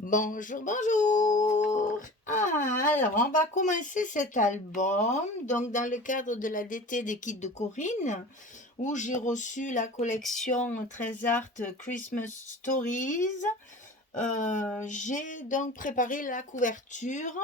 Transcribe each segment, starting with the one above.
Bonjour, bonjour. Alors on va commencer cet album, donc dans le cadre de la DT des kits de Corinne, où j'ai reçu la collection 13 Art Christmas Stories. J'ai donc préparé la couverture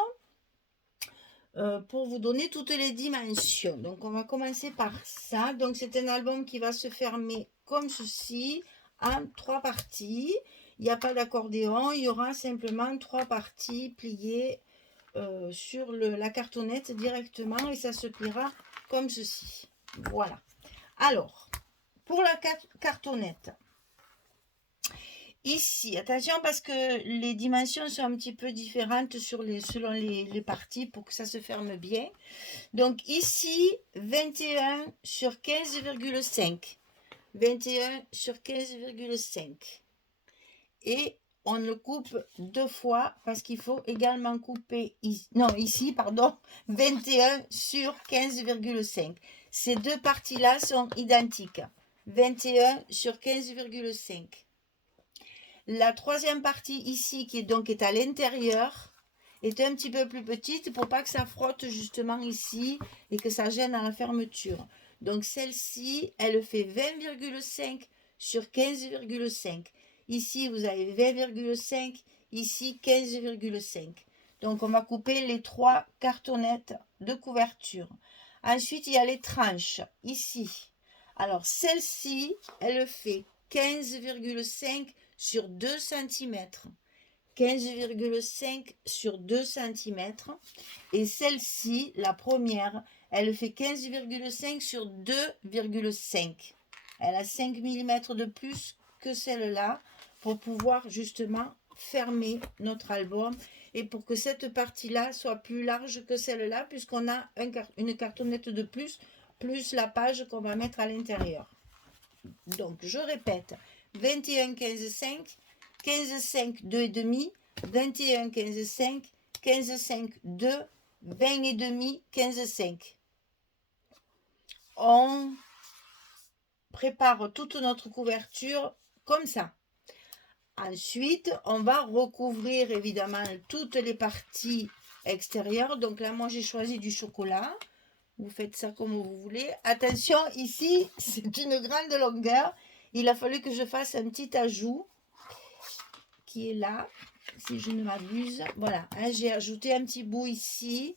pour vous donner toutes les dimensions. Donc on va commencer par ça. Donc c'est un album qui va se fermer comme ceci, en 3 parties. Il n'y a pas d'accordéon, il y aura simplement 3 parties pliées sur la cartonnette directement et ça se pliera comme ceci. Voilà. Alors, pour la cartonnette, ici, attention parce que les dimensions sont un petit peu différentes selon les parties pour que ça se ferme bien. Donc ici, 21 sur 15,5. 21 sur 15,5. Et on le coupe 2 fois parce qu'il faut également couper ici, non, ici, pardon, 21 sur 15,5. Ces deux parties-là sont identiques. 21 sur 15,5. La troisième partie ici, qui est à l'intérieur, est un petit peu plus petite pour pas que ça frotte justement ici et que ça gêne à la fermeture. Donc celle-ci, elle fait 20,5 sur 15,5. Ici, vous avez 20,5, ici 15,5. Donc on va couper les 3 cartonnettes de couverture. Ensuite, il y a les tranches ici. Alors celle-ci, elle fait 15,5 sur 2 cm. 15,5 sur 2 cm. Et celle-ci, la première, elle fait 15,5 sur 2,5. Elle a 5 mm de plus que celle-là pour pouvoir justement fermer notre album et pour que cette partie-là soit plus large que celle-là puisqu'on a une cartonnette de plus la page qu'on va mettre à l'intérieur. Donc, je répète, 21, 15, 5, 15, 5, 2 et demi, 21, 15, 5, 15, 5, 2, 20 et demi, 15, 5. On prépare toute notre couverture comme ça. Ensuite, on va recouvrir évidemment toutes les parties extérieures. Donc là, moi, j'ai choisi du chocolat. Vous faites ça comme vous voulez. Attention, ici, c'est une grande longueur. Il a fallu que je fasse un petit ajout qui est là, si je ne m'abuse. Voilà, hein, j'ai ajouté un petit bout ici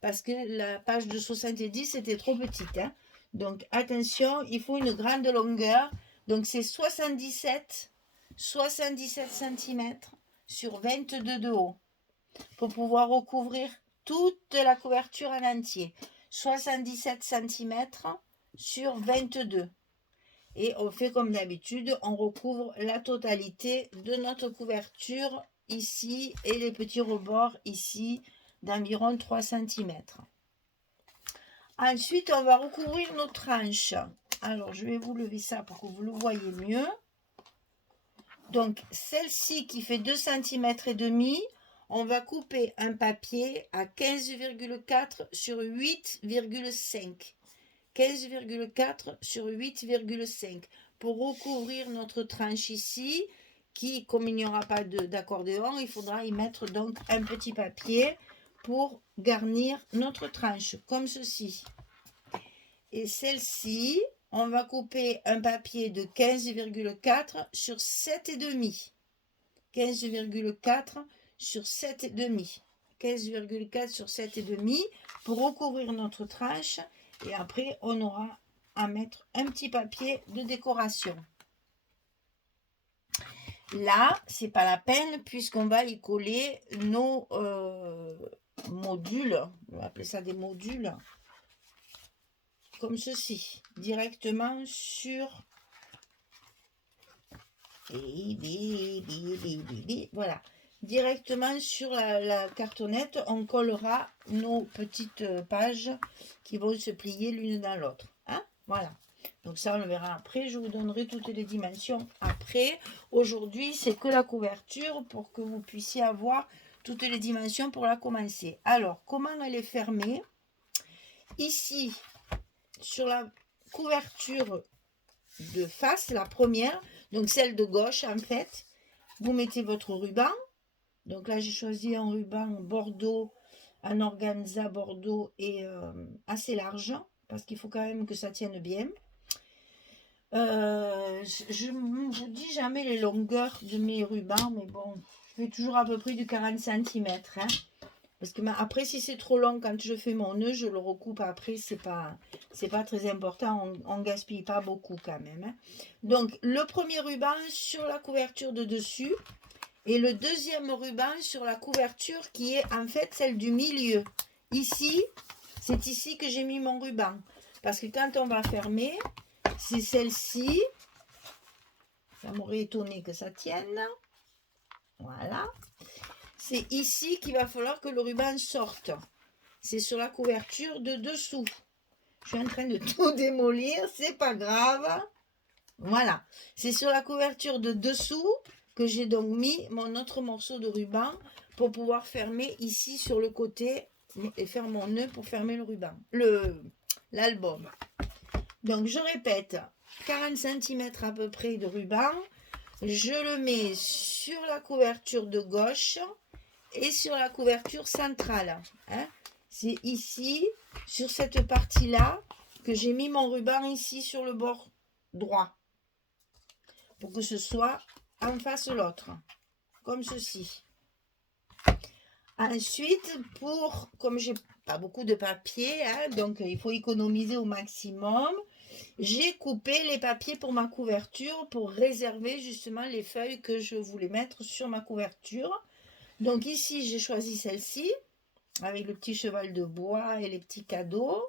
parce que la page de 70 était trop petite. Hein. Donc attention, il faut une grande longueur. Donc c'est 77 cm sur 22 de haut pour pouvoir recouvrir toute la couverture en entier. 77 cm sur 22. Et on fait comme d'habitude, on recouvre la totalité de notre couverture ici et les petits rebords ici d'environ 3 cm. Ensuite, on va recouvrir nos tranches. Alors, je vais vous lever ça pour que vous le voyez mieux. Donc, celle-ci qui fait 2 cm et demi, on va couper un papier à 15,4 sur 8,5. 15,4 sur 8,5 pour recouvrir notre tranche ici qui, comme il n'y aura pas d'accordéon, il faudra y mettre donc un petit papier pour garnir notre tranche comme ceci. Et celle-ci, on va couper un papier de 15,4 sur 7,5. 15,4 sur 7,5. 15,4 sur 7,5 pour recouvrir notre tranche. Et après, on aura à mettre un petit papier de décoration. Là, c'est pas la peine puisqu'on va y coller nos modules. On va appeler ça des modules. Comme ceci. Directement sur... Voilà. Directement sur la cartonnette, on collera nos petites pages qui vont se plier l'une dans l'autre. Hein, voilà. Donc ça, on le verra après. Je vous donnerai toutes les dimensions après. Aujourd'hui, c'est que la couverture pour que vous puissiez avoir toutes les dimensions pour la commencer. Alors, comment elle est fermée? Ici, sur la couverture de face, la première, donc celle de gauche en fait, vous mettez votre ruban Donc là, j'ai choisi un ruban bordeaux, un organza bordeaux et assez large, parce qu'il faut quand même que ça tienne bien. Je ne vous dis jamais les longueurs de mes rubans, mais bon, je fais toujours à peu près du 40 cm. Parce que après, si c'est trop long, quand je fais mon nœud, je le recoupe après. C'est pas très important. On gaspille pas beaucoup quand même. Hein. Donc, le premier ruban sur la couverture de dessus. Et le deuxième ruban sur la couverture qui est en fait celle du milieu. Ici, c'est ici que j'ai mis mon ruban. Parce que quand on va fermer, c'est celle-ci. Ça m'aurait étonné que ça tienne. Voilà. C'est ici qu'il va falloir que le ruban sorte. C'est sur la couverture de dessous. Je suis en train de tout démolir, c'est pas grave. Voilà. C'est sur la couverture de dessous que j'ai donc mis mon autre morceau de ruban pour pouvoir fermer ici sur le côté et faire mon nœud pour fermer le ruban, l'album. Donc je répète, 40 cm à peu près de ruban. Je le mets sur la couverture de gauche et sur la couverture centrale. Hein. C'est ici, sur cette partie-là, que j'ai mis mon ruban ici sur le bord droit. Pour que ce soit en face l'autre. Comme ceci. Ensuite, comme j'ai pas beaucoup de papier, hein, donc il faut économiser au maximum, j'ai coupé les papiers pour ma couverture pour réserver justement les feuilles que je voulais mettre sur ma couverture. Donc ici, j'ai choisi celle-ci, avec le petit cheval de bois et les petits cadeaux.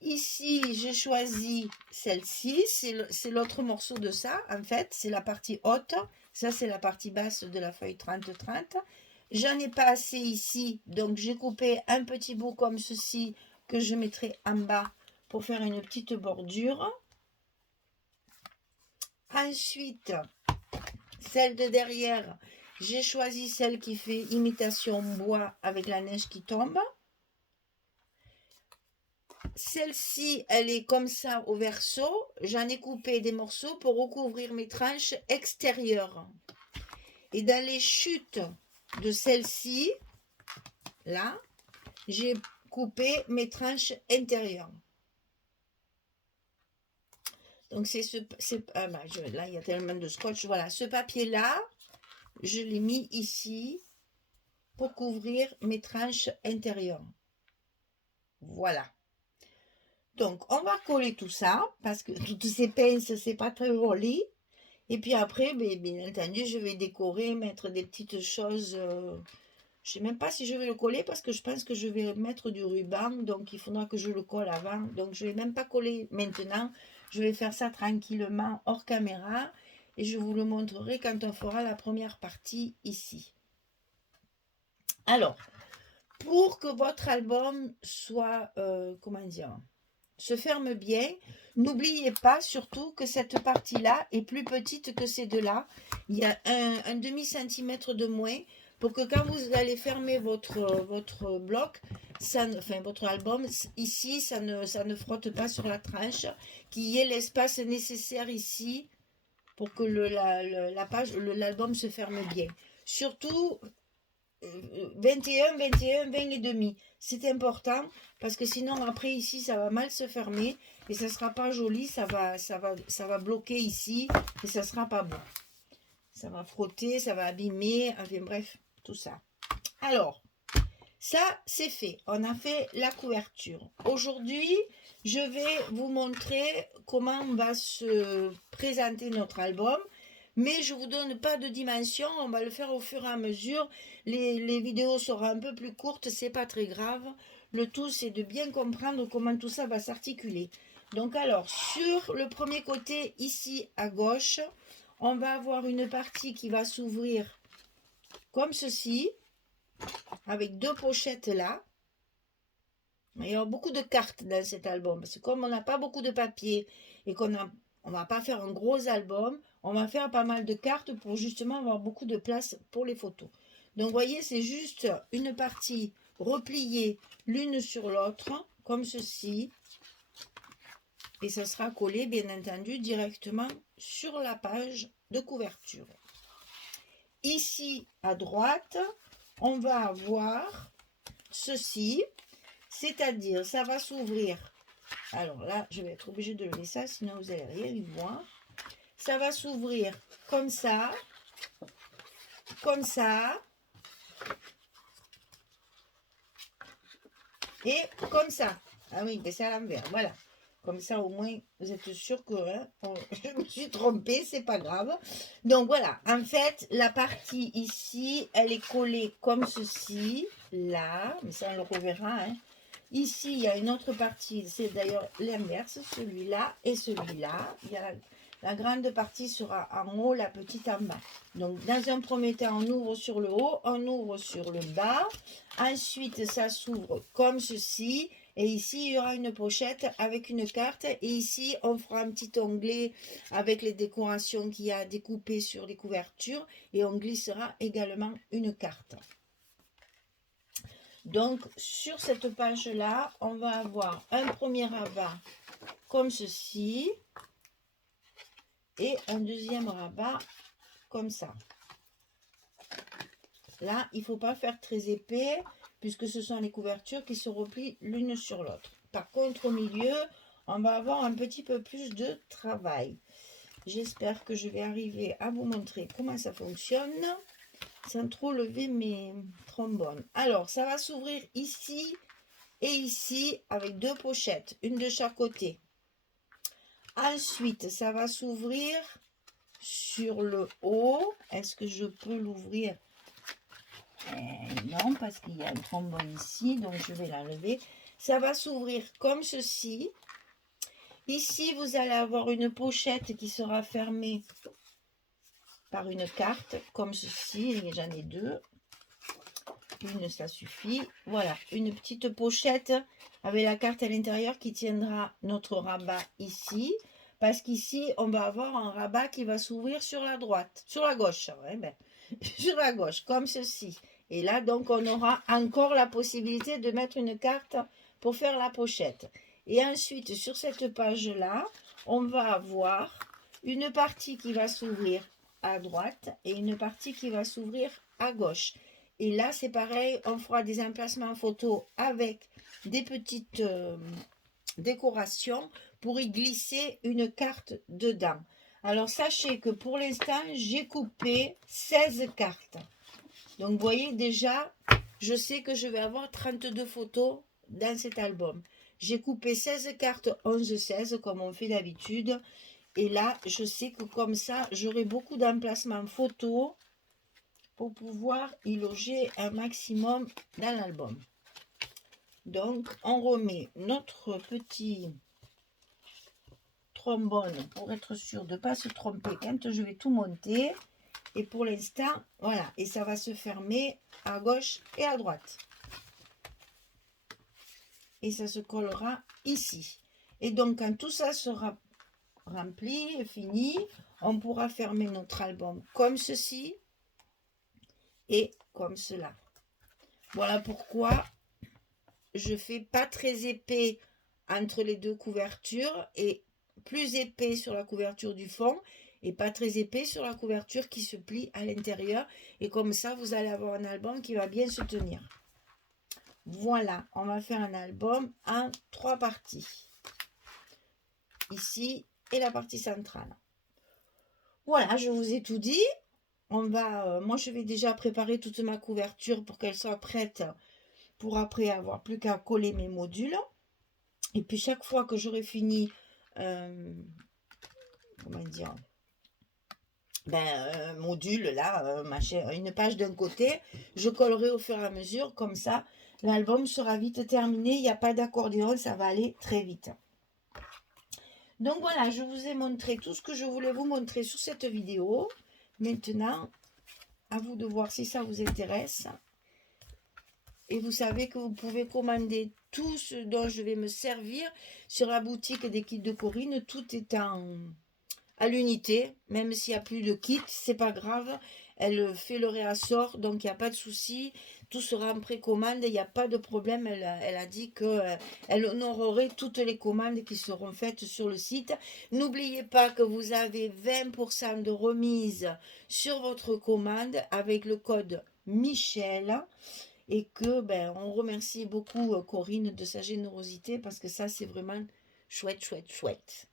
Ici, j'ai choisi celle-ci, c'est l'autre morceau de ça, en fait, c'est la partie haute. Ça, c'est la partie basse de la feuille 30-30. J'en ai pas assez ici, donc j'ai coupé un petit bout comme ceci que je mettrai en bas pour faire une petite bordure. Ensuite, celle de derrière, j'ai choisi celle qui fait imitation bois avec la neige qui tombe. Celle-ci, elle est comme ça au verso. J'en ai coupé des morceaux pour recouvrir mes tranches extérieures. Et dans les chutes de celle-ci, là, j'ai coupé mes tranches intérieures. Donc, là, il y a tellement de scotch. Voilà, ce papier-là, je l'ai mis ici pour couvrir mes tranches intérieures. Voilà. Donc, on va coller tout ça, parce que toutes ces pinces, c'est pas très joli. Et puis après, bien entendu, je vais décorer, mettre des petites choses. Je sais même pas si je vais le coller, parce que je pense que je vais mettre du ruban, donc il faudra que je le colle avant. Donc, je vais même pas coller maintenant. Je vais faire ça tranquillement, hors caméra. Et je vous le montrerai quand on fera la première partie ici. Alors, pour que votre album soit, comment dire, se ferme bien. N'oubliez pas surtout que cette partie-là est plus petite que ces deux-là. Il y a un demi-centimètre de moins pour que quand vous allez fermer votre bloc, votre album, ici, ça ne frotte pas sur la tranche, qu'il y ait l'espace nécessaire ici pour que l'album se ferme bien. Surtout 21, 21, 20 et demi. C'est important parce que sinon après ici ça va mal se fermer et ça sera pas joli, ça va bloquer ici et ça sera pas bon. Ça va frotter, ça va abîmer, enfin bref, tout ça. Alors, ça c'est fait. On a fait la couverture. Aujourd'hui, je vais vous montrer comment va se présenter notre album. Mais je ne vous donne pas de dimension, on va le faire au fur et à mesure. Les vidéos seront un peu plus courtes, c'est pas très grave. Le tout, c'est de bien comprendre comment tout ça va s'articuler. Donc alors, sur le premier côté, ici à gauche, on va avoir une partie qui va s'ouvrir comme ceci, avec deux pochettes là. Il y aura beaucoup de cartes dans cet album, parce que comme on n'a pas beaucoup de papier et on ne va pas faire un gros album, on va faire pas mal de cartes pour justement avoir beaucoup de place pour les photos. Donc, vous voyez, c'est juste une partie repliée l'une sur l'autre, comme ceci. Et ça sera collé, bien entendu, directement sur la page de couverture. ici à droite, on va avoir ceci, c'est-à-dire ça va s'ouvrir. Alors là, je vais être obligée de lever ça, sinon vous n'allez rien y voir. Ça va s'ouvrir comme ça, et comme ça. Ah oui, mais c'est à l'envers, voilà. Comme ça, au moins, vous êtes sûr que je me suis trompée, c'est pas grave. Donc voilà, en fait, la partie ici, elle est collée comme ceci, là, mais ça on le reverra. Hein. Ici, il y a une autre partie, c'est d'ailleurs l'inverse, celui-là et celui-là. Il y a la grande partie sera en haut, la petite en bas. Donc, dans un premier temps, on ouvre sur le haut, on ouvre sur le bas. Ensuite, ça s'ouvre comme ceci. Et ici, il y aura une pochette avec une carte. Et ici, on fera un petit onglet avec les décorations qu'il y a découpées sur les couvertures. Et on glissera également une carte. Donc, sur cette page-là, on va avoir un premier rabat comme ceci. Et un deuxième rabat comme ça. Là, il ne faut pas faire très épais puisque ce sont les couvertures qui se replient l'une sur l'autre. Par contre, au milieu, on va avoir un petit peu plus de travail. J'espère que je vais arriver à vous montrer comment ça fonctionne sans trop lever mes trombones. Alors, ça va s'ouvrir ici et ici avec deux pochettes, une de chaque côté. Ensuite, ça va s'ouvrir sur le haut. Est-ce que je peux l'ouvrir? Non, parce qu'il y a un trombone ici, donc je vais l'enlever. Ça va s'ouvrir comme ceci. Ici, vous allez avoir une pochette qui sera fermée par une carte, comme ceci. J'en ai deux. Une, ça suffit. Voilà, une petite pochette avec la carte à l'intérieur qui tiendra notre rabat ici. Parce qu'ici, on va avoir un rabat qui va s'ouvrir sur la droite, sur la gauche. Hein, sur la gauche, comme ceci. Et là, donc, on aura encore la possibilité de mettre une carte pour faire la pochette. Et ensuite, sur cette page-là, on va avoir une partie qui va s'ouvrir à droite et une partie qui va s'ouvrir à gauche. Et là, c'est pareil, on fera des emplacements photos avec des petites décorations pour y glisser une carte dedans. Alors, sachez que pour l'instant, j'ai coupé 16 cartes. Donc, vous voyez déjà, je sais que je vais avoir 32 photos dans cet album. J'ai coupé 16 cartes 11-16 comme on fait d'habitude. Et là, je sais que comme ça, j'aurai beaucoup d'emplacements photos pour pouvoir y loger un maximum dans l'album. Donc, on remet notre petit trombone pour être sûr de ne pas se tromper quand je vais tout monter. Et pour l'instant, voilà. Et ça va se fermer à gauche et à droite. Et ça se collera ici. Et donc, quand tout ça sera rempli et fini, on pourra fermer notre album comme ceci et comme cela. Voilà pourquoi je fais pas très épais entre les deux couvertures et plus épais sur la couverture du fond et pas très épais sur la couverture qui se plie à l'intérieur. Et comme ça, vous allez avoir un album qui va bien se tenir. Voilà, on va faire un album en 3 parties. Ici et la partie centrale. Voilà, je vous ai tout dit. On va, moi, je vais déjà préparer toute ma couverture pour qu'elle soit prête pour après avoir plus qu'à coller mes modules. Et puis chaque fois que j'aurai fini, comment dire, module là, machin, une page d'un côté, je collerai au fur et à mesure, comme ça, l'album sera vite terminé, il n'y a pas d'accordéon, ça va aller très vite. Donc voilà, je vous ai montré tout ce que je voulais vous montrer sur cette vidéo. Maintenant, à vous de voir si ça vous intéresse. Et vous savez que vous pouvez commander tout ce dont je vais me servir sur la boutique des kits de Corinne. Tout est à l'unité, même s'il n'y a plus de kit, c'est pas grave. Elle fait le réassort, donc il n'y a pas de souci. tout sera en précommande, il n'y a pas de problème. Elle a dit qu'elle elle honorerait toutes les commandes qui seront faites sur le site. N'oubliez pas que vous avez 20% de remise sur votre commande avec le code Michel et que on remercie beaucoup Corinne de sa générosité parce que ça c'est vraiment chouette, chouette, chouette.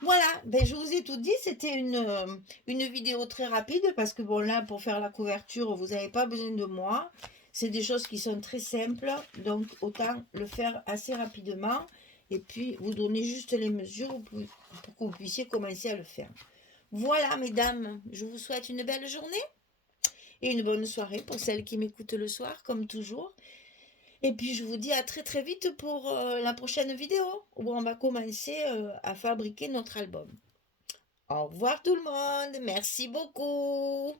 Voilà, je vous ai tout dit, c'était une vidéo très rapide parce que bon là pour faire la couverture vous n'avez pas besoin de moi. C'est des choses qui sont très simples, donc autant le faire assez rapidement et puis vous donner juste les mesures pour que vous puissiez commencer à le faire. Voilà mesdames, je vous souhaite une belle journée et une bonne soirée pour celles qui m'écoutent le soir comme toujours. Et puis je vous dis à très très vite pour la prochaine vidéo où on va commencer à fabriquer notre album. Au revoir tout le monde, merci beaucoup.